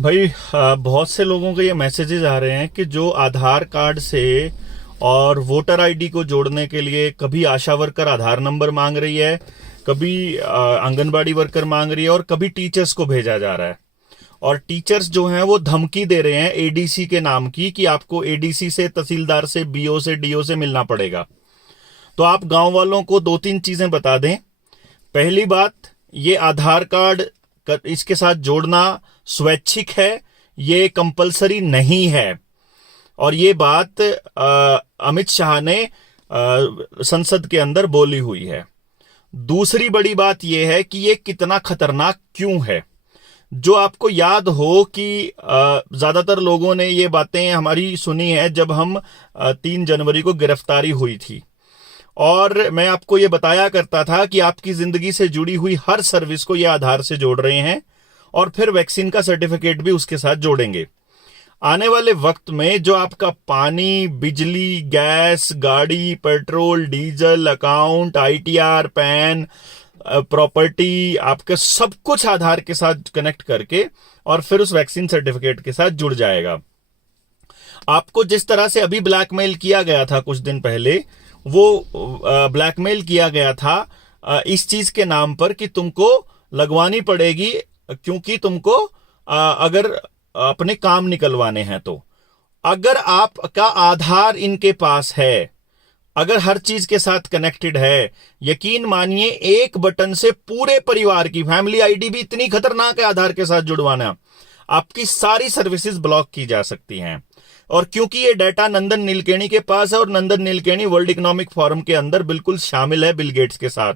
भाई बहुत से लोगों के ये मैसेजेस आ रहे हैं कि जो आधार कार्ड से और वोटर आईडी को जोड़ने के लिए कभी आशा वर्कर आधार नंबर मांग रही है, कभी आंगनबाड़ी वर्कर मांग रही है और कभी टीचर्स को भेजा जा रहा है। और टीचर्स जो हैं वो धमकी दे रहे हैं एडीसी के नाम की कि आपको एडीसी से, तहसीलदार से, बीओ से, डीओ से मिलना पड़ेगा। तो आप गांव वालों को दो तीन चीजें बता दें। पहली बात, ये आधार कार्ड इसके साथ जोड़ना स्वैच्छिक है, ये कंपलसरी नहीं है। और ये बात अमित शाह ने संसद के अंदर बोली हुई है। दूसरी बड़ी बात यह है कि ये कितना खतरनाक क्यों है। जो आपको याद हो कि ज्यादातर लोगों ने ये बातें हमारी सुनी है जब हम 3 जनवरी को गिरफ्तारी हुई थी, और मैं आपको ये बताया करता था कि आपकी जिंदगी से जुड़ी हुई हर सर्विस को ये आधार से जोड़ रहे हैं और फिर वैक्सीन का सर्टिफिकेट भी उसके साथ जोड़ेंगे। आने वाले वक्त में जो आपका पानी, बिजली, गैस, गाड़ी, petrol, diesel, account, ITR, pan, property, आपका सब कुछ आधार के साथ कनेक्ट करके और फिर उस वैक्सीन सर्टिफिकेट के साथ जुड़ जाएगा। आपको जिस तरह से अभी ब्लैकमेल किया गया था कुछ दिन पहले, वो ब्लैकमेल किया गया था इस चीज के नाम पर कि तुमको लगवानी पड़ेगी क्योंकि तुमको अगर अपने काम निकलवाने हैं। तो अगर आपका आधार इनके पास है, अगर हर चीज के साथ कनेक्टेड है, यकीन मानिए एक बटन से पूरे परिवार की फैमिली आईडी भी इतनी खतरनाक है आधार के साथ जुड़वाना, आपकी सारी सर्विसेज ब्लॉक की जा सकती हैं। और क्योंकि ये डाटा नंदन नीलकेणी के पास है और Nandan Nilekani world economic forum के अंदर बिल्कुल शामिल है बिल गेट्स के साथ,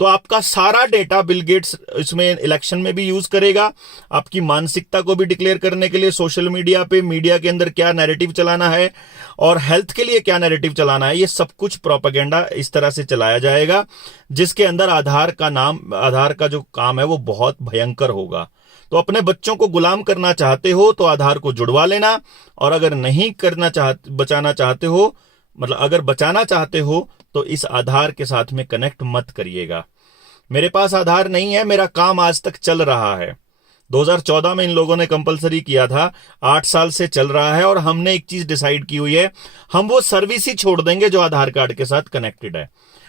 तो आपका सारा डेटा बिल गेट्स इसमें इलेक्शन में भी यूज करेगा। आपकी मानसिकता को भी डिक्लेयर करने के लिए सोशल मीडिया पे, मीडिया के अंदर क्या नैरेटिव चलाना है और हेल्थ के लिए क्या नैरेटिव चलाना है, ये सब कुछ प्रोपेगेंडा इस तरह से चलाया जाएगा जिसके अंदर आधार का जो काम है वो बहुत भयंकर होगा। तो अपने बच्चों को गुलाम करना चाहते हो तो आधार को जुड़वा लेना, और अगर नहीं बचाना चाहते हो, मतलब अगर बचाना चाहते हो तो इस आधार के साथ में कनेक्ट मत करिएगा। मेरे पास आधार नहीं है, मेरा काम आज तक चल रहा है। 2014 में इन लोगों ने कंपलसरी किया था, 8 साल से चल रहा है और हमने एक चीज डिसाइड की हुई है, हम वो सर्विस ही छोड़ देंगे जो आधार कार्ड के साथ कनेक्टेड है।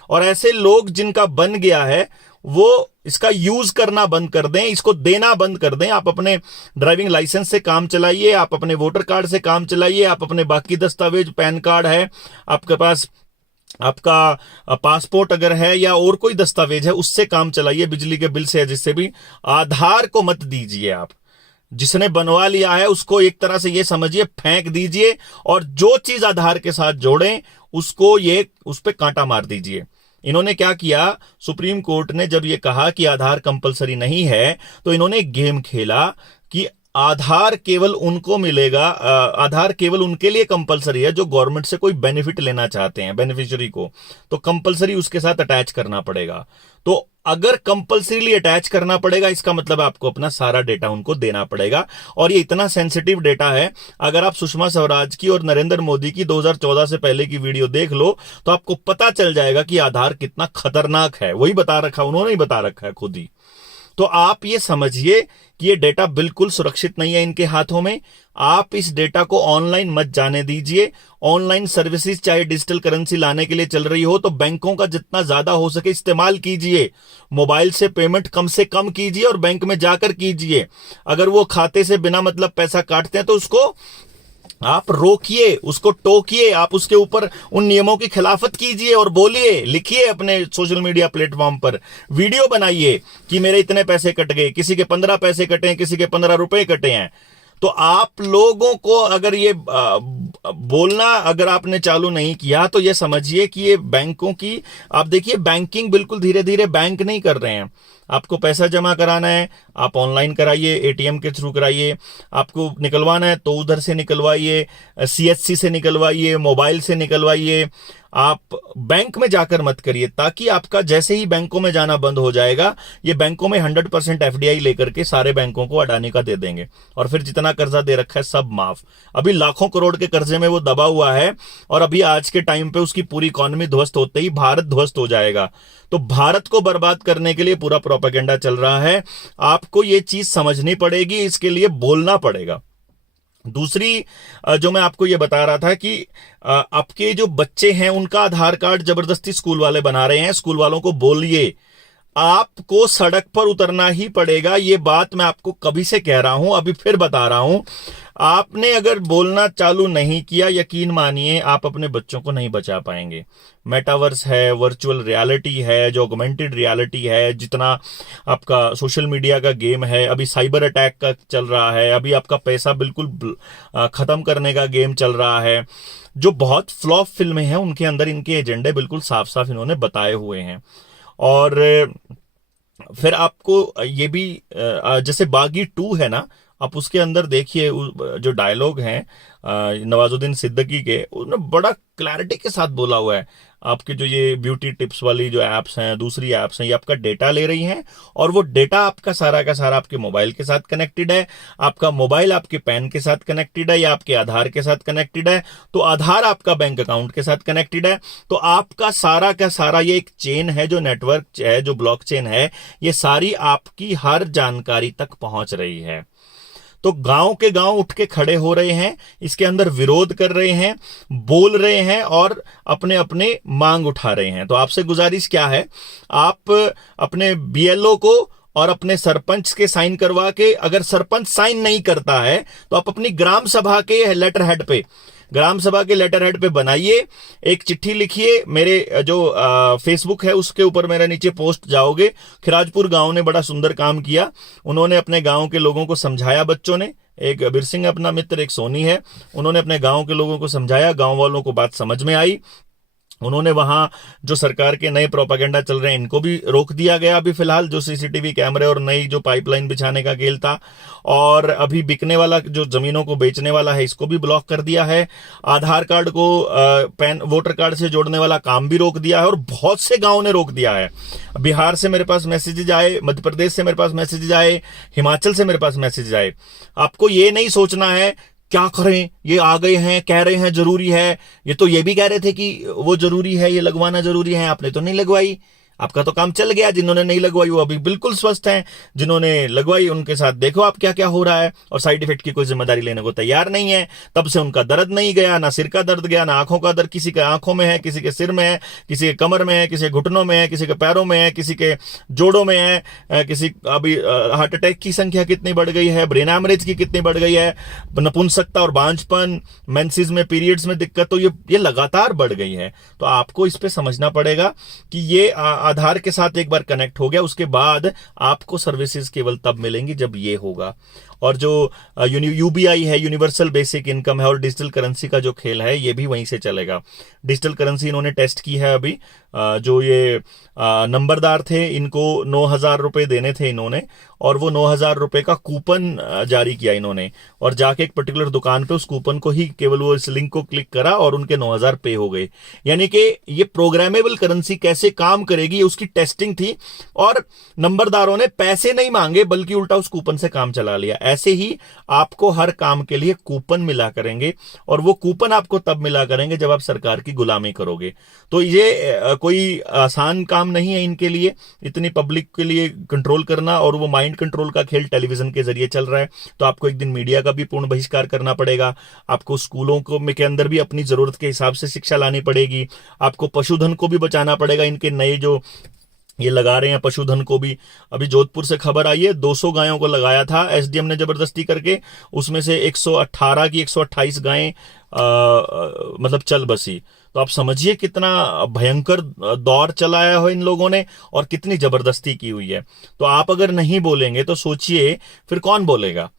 और ऐसे लोग जिनका बन गया है वो इसका यूज करना बंद कर दें, इसको देना बंद कर दें। आप अपने ड्राइविंग लाइसेंस से काम चलाइए, आप अपने वोटर कार्ड से काम चलाइए, आप अपने बाकी दस्तावेज, पैन कार्ड है आपके पास, आपका पासपोर्ट अगर है या और कोई दस्तावेज है उससे काम चलाइए, बिजली के बिल से, जिससे भी। आधार को मत दीजिए। आप जिसने बनवा लिया है उसको एक तरह से ये समझिए फेंक दीजिए, और जो चीज आधार के साथ जोड़ें उसको उस पे कांटा मार दीजिए। इन्होंने क्या किया, सुप्रीम कोर्ट ने जब ये कहा कि आधार कंपलसरी नहीं है तो इन्होंने एक गेम खेला कि आधार केवल उनको मिलेगा, आधार केवल उनके लिए कंपलसरी है जो गवर्नमेंट से कोई बेनिफिट लेना चाहते हैं, बेनिफिशियरी को तो कंपलसरी उसके साथ अटैच करना पड़ेगा। तो अगर कंपलसरीली अटैच करना पड़ेगा इसका मतलब आपको अपना सारा डेटा उनको देना पड़ेगा। और ये इतना सेंसिटिव डेटा है, अगर आप सुषमा स्वराज की और नरेंद्र मोदी की 2014 से पहले की वीडियो देख लो तो आपको पता चल जाएगा कि आधार कितना खतरनाक है। वही बता रखा, उन्होंने ही बता रखा है खुद ही। तो आप ये समझिए कि ये डेटा बिल्कुल सुरक्षित नहीं है इनके हाथों में। आप इस डेटा को ऑनलाइन मत जाने दीजिए। ऑनलाइन सर्विसेज चाहे डिजिटल करेंसी लाने के लिए चल रही हो तो बैंकों का जितना ज्यादा हो सके इस्तेमाल कीजिए। मोबाइल से पेमेंट कम से कम कीजिए और बैंक में जाकर कीजिए। अगर वो खाते से बिना मतलब पैसा काटते हैं तो उसको आप रोकिए, उसको टोकिए, आप उसके ऊपर उन नियमों की खिलाफत कीजिए और बोलिए, लिखिए अपने सोशल मीडिया प्लेटफॉर्म पर, वीडियो बनाइए कि मेरे इतने पैसे कट गए, किसी के 15 पैसे कटे हैं, किसी के 15 रुपए कटे हैं। तो आप लोगों को अगर ये बोलना अगर आपने चालू नहीं किया तो ये समझिए कि ये बैंकों की, आप देखिए बैंकिंग बिल्कुल धीरे धीरे बैंक नहीं कर रहे हैं। आपको पैसा जमा कराना है आप ऑनलाइन कराइए, एटीएम के थ्रू कराइए, आपको निकलवाना है तो उधर से निकलवाइए, सीएससी से निकलवाइए, मोबाइल से निकलवाइए। आप बैंक में जाकर मत करिए, ताकि आपका जैसे ही बैंकों में जाना बंद हो जाएगा ये बैंकों में 100% एफडीआई लेकर के सारे बैंकों को अडानी का दे देंगे और फिर जितना कर्जा दे रखा है सब माफ। अभी लाखों करोड़ के कर्जे में वो दबा हुआ है और अभी आज के टाइम पे उसकी पूरी इकोनॉमी ध्वस्त होते ही भारत ध्वस्त हो जाएगा। तो भारत को बर्बाद करने के लिए पूरा प्रोपेगेंडा चल रहा है। आपको ये चीज समझनी पड़ेगी, इसके लिए बोलना पड़ेगा। दूसरी जो मैं आपको ये बता रहा था कि आपके जो बच्चे हैं उनका आधार कार्ड जबरदस्ती स्कूल वाले बना रहे हैं। स्कूल वालों को बोलिए, आपको सड़क पर उतरना ही पड़ेगा। ये बात मैं आपको कभी से कह रहा हूं, अभी फिर बता रहा हूं। आपने अगर बोलना चालू नहीं किया, यकीन मानिए आप अपने बच्चों को नहीं बचा पाएंगे। मेटावर्स है, वर्चुअल रियलिटी है, जो ऑगमेंटेड रियलिटी है, जितना आपका सोशल मीडिया का गेम है, अभी साइबर अटैक का चल रहा है, अभी आपका पैसा बिल्कुल खत्म करने का गेम चल रहा है। जो बहुत फ्लॉप फिल्में हैं उनके अंदर इनके एजेंडे बिल्कुल साफ साफ इन्होंने बताए हुए हैं। और फिर आपको ये भी जैसे बागी 2 है ना, आप उसके अंदर देखिए जो डायलॉग हैं नवाजुद्दीन सिद्दीकी के, उन्होंने बड़ा क्लैरिटी के साथ बोला हुआ है। आपके जो ये ब्यूटी टिप्स वाली जो एप्स हैं, दूसरी एप्स हैं, ये आपका डेटा ले रही हैं और वो डेटा आपका सारा का सारा आपके मोबाइल के साथ कनेक्टेड है। आपका मोबाइल आपके पैन के साथ कनेक्टेड है या आपके आधार के साथ कनेक्टेड है, तो आधार आपका बैंक अकाउंट के साथ कनेक्टेड है। तो आपका सारा का सारा ये एक चेन है, जो नेटवर्क है, जो ब्लॉकचेन है, ये सारी आपकी हर जानकारी तक पहुंच रही है। तो गांव के गांव उठ के खड़े हो रहे हैं, इसके अंदर विरोध कर रहे हैं, बोल रहे हैं और अपने अपने मांग उठा रहे हैं। तो आपसे गुजारिश क्या है, आप अपने बीएलओ को और अपने सरपंच के साइन करवा के, अगर सरपंच साइन नहीं करता है तो आप अपनी ग्राम सभा के लेटर हेड पे, ग्राम सभा के लेटर हेड पे बनाइए, एक चिट्ठी लिखिए। मेरे जो फेसबुक है उसके ऊपर मेरे नीचे पोस्ट जाओगे। खिराजपुर गांव ने बड़ा सुंदर काम किया, उन्होंने अपने गांव के लोगों को समझाया। बच्चों ने, एक बिरसिंह अपना मित्र, एक सोनी है, उन्होंने अपने गांव के लोगों को समझाया, गांव वालों को बात समझ में आई। उन्होंने वहां जो सरकार के नए प्रोपेगेंडा चल रहे हैं इनको भी रोक दिया गया अभी फिलहाल, जो सीसीटीवी कैमरे और नई जो पाइपलाइन बिछाने का खेल था। और अभी बिकने वाला, जो जमीनों को बेचने वाला है, इसको भी ब्लॉक कर दिया है। आधार कार्ड को पैन वोटर कार्ड से जोड़ने वाला काम भी रोक दिया है और बहुत से गांव ने रोक दिया है। बिहार से मेरे पास मैसेजेज आए, मध्य प्रदेश से मेरे पास मैसेजेज आए, हिमाचल से मेरे पास मैसेजेज आए। आपको ये नहीं सोचना है क्या करें, ये आ गए हैं, कह रहे हैं जरूरी है, ये तो ये भी कह रहे थे कि वो जरूरी है, ये लगवाना जरूरी है, आपने तो नहीं लगवाई, आपका तो काम चल गया। जिन्होंने नहीं लगवाई वो अभी बिल्कुल स्वस्थ हैं, जिन्होंने लगवाई उनके साथ देखो आप क्या क्या हो रहा है, और साइड इफेक्ट की कोई जिम्मेदारी लेने को तैयार नहीं है। तब से उनका दर्द नहीं गया, ना सिर का दर्द गया, ना आंखों का दर्द। किसी के आंखों में है, किसी के सिर में है, किसी के कमर में है, किसी के घुटनों में है, किसी के पैरों में है, किसी के जोड़ों में है, किसी अभी हार्ट अटैक की संख्या कितनी बढ़ गई है, ब्रेन हैमरेज की कितनी बढ़ गई है, नपुंसकता और बांझपन, मेंसेस में, पीरियड्स में दिक्कत, तो ये लगातार बढ़ गई है। तो आपको इस पे समझना पड़ेगा कि ये आधार के साथ एक बार कनेक्ट हो गया, उसके बाद आपको सर्विसेज केवल तब मिलेंगी जब ये होगा। और जो यूबीआई है, यूनिवर्सल बेसिक इनकम है, और डिजिटल करेंसी का जो खेल है ये भी वहीं से चलेगा। डिजिटल करेंसी इन्होंने टेस्ट की है अभी, जो ये नंबरदार थे इनको 9,000 रुपए देने थे इन्होंने, और वो 9,000 रुपए का कूपन जारी किया इन्होंने, और जाके एक पर्टिकुलर दुकान पे उस कूपन को ही केवल वो इस लिंक को क्लिक करा और उनके 9,000 पे हो गए। यानी कि ये प्रोग्रामेबल करेंसी कैसे काम करेगी उसकी टेस्टिंग थी, और नंबरदारों ने पैसे नहीं मांगे बल्कि उल्टा उस कूपन से काम चला लिया। ऐसे ही आपको हर काम के लिए कूपन मिला करेंगे, और वो कूपन आपको तब मिला करेंगे जब आप सरकार की गुलामी करोगे। तो ये कोई आसान काम नहीं है इनके लिए, इतनी पब्लिक के लिए कंट्रोल करना, और वो माइंड कंट्रोल का खेल टेलीविजन के जरिए चल रहा है। तो आपको एक दिन मीडिया का भी पूर्ण बहिष्कार करना पड़ेगा, आपको स्कूलों को के अंदर भी अपनी जरूरत के हिसाब से शिक्षा लानी पड़ेगी, आपको पशुधन को भी बचाना पड़ेगा। इनके नए जो ये लगा रहे हैं पशुधन को भी, अभी जोधपुर से खबर आई है 200 गायों को लगाया था एसडीएम ने जबरदस्ती करके, उसमें से 118 की 128 गायें मतलब चल बसी। तो आप समझिए कितना भयंकर दौर चलाया हो इन लोगों ने और कितनी जबरदस्ती की हुई है। तो आप अगर नहीं बोलेंगे तो सोचिए फिर कौन बोलेगा।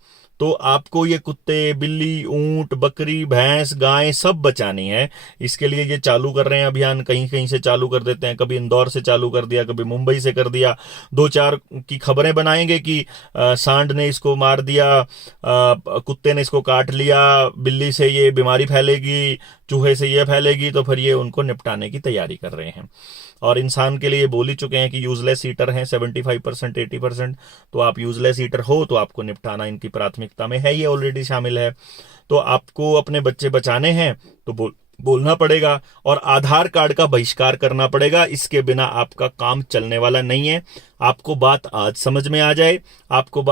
तो आपको ये कुत्ते, बिल्ली, ऊंट, बकरी, भैंस, गाय सब बचानी है। इसके लिए ये चालू कर रहे हैं अभियान, कहीं कहीं से चालू कर देते हैं, कभी इंदौर से चालू कर दिया, कभी मुंबई से कर दिया। 2-4 की खबरें बनाएंगे कि सांड ने इसको मार दिया, कुत्ते ने इसको काट लिया, बिल्ली से ये बीमारी फैलेगी, चूहे से ये फैलेगी, तो फिर ये उनको निपटाने की तैयारी कर रहे हैं। और इंसान के लिए बोल ही चुके हैं कि यूजलेस ईटर हैं 75% 80%। तो आप यूजलेस ईटर हो तो आपको निपटाना इनकी प्राथमिकता में है, ये ऑलरेडी शामिल है। तो आपको अपने बच्चे बचाने हैं तो बोलना पड़ेगा और आधार कार्ड का बहिष्कार करना पड़ेगा। इसके बिना आपका काम चलने वाला नहीं है। आपको बात आज समझ में आ जाए, आपको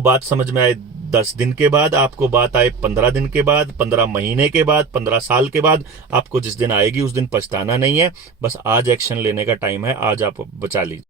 बात समझ में आए 10 दिन के बाद, आपको बात आए 15 दिन के बाद, 15 महीने के बाद, 15 साल के बाद, आपको जिस दिन आएगी उस दिन पछताना नहीं है। बस आज एक्शन लेने का टाइम है, आज आप बचा लीजिए।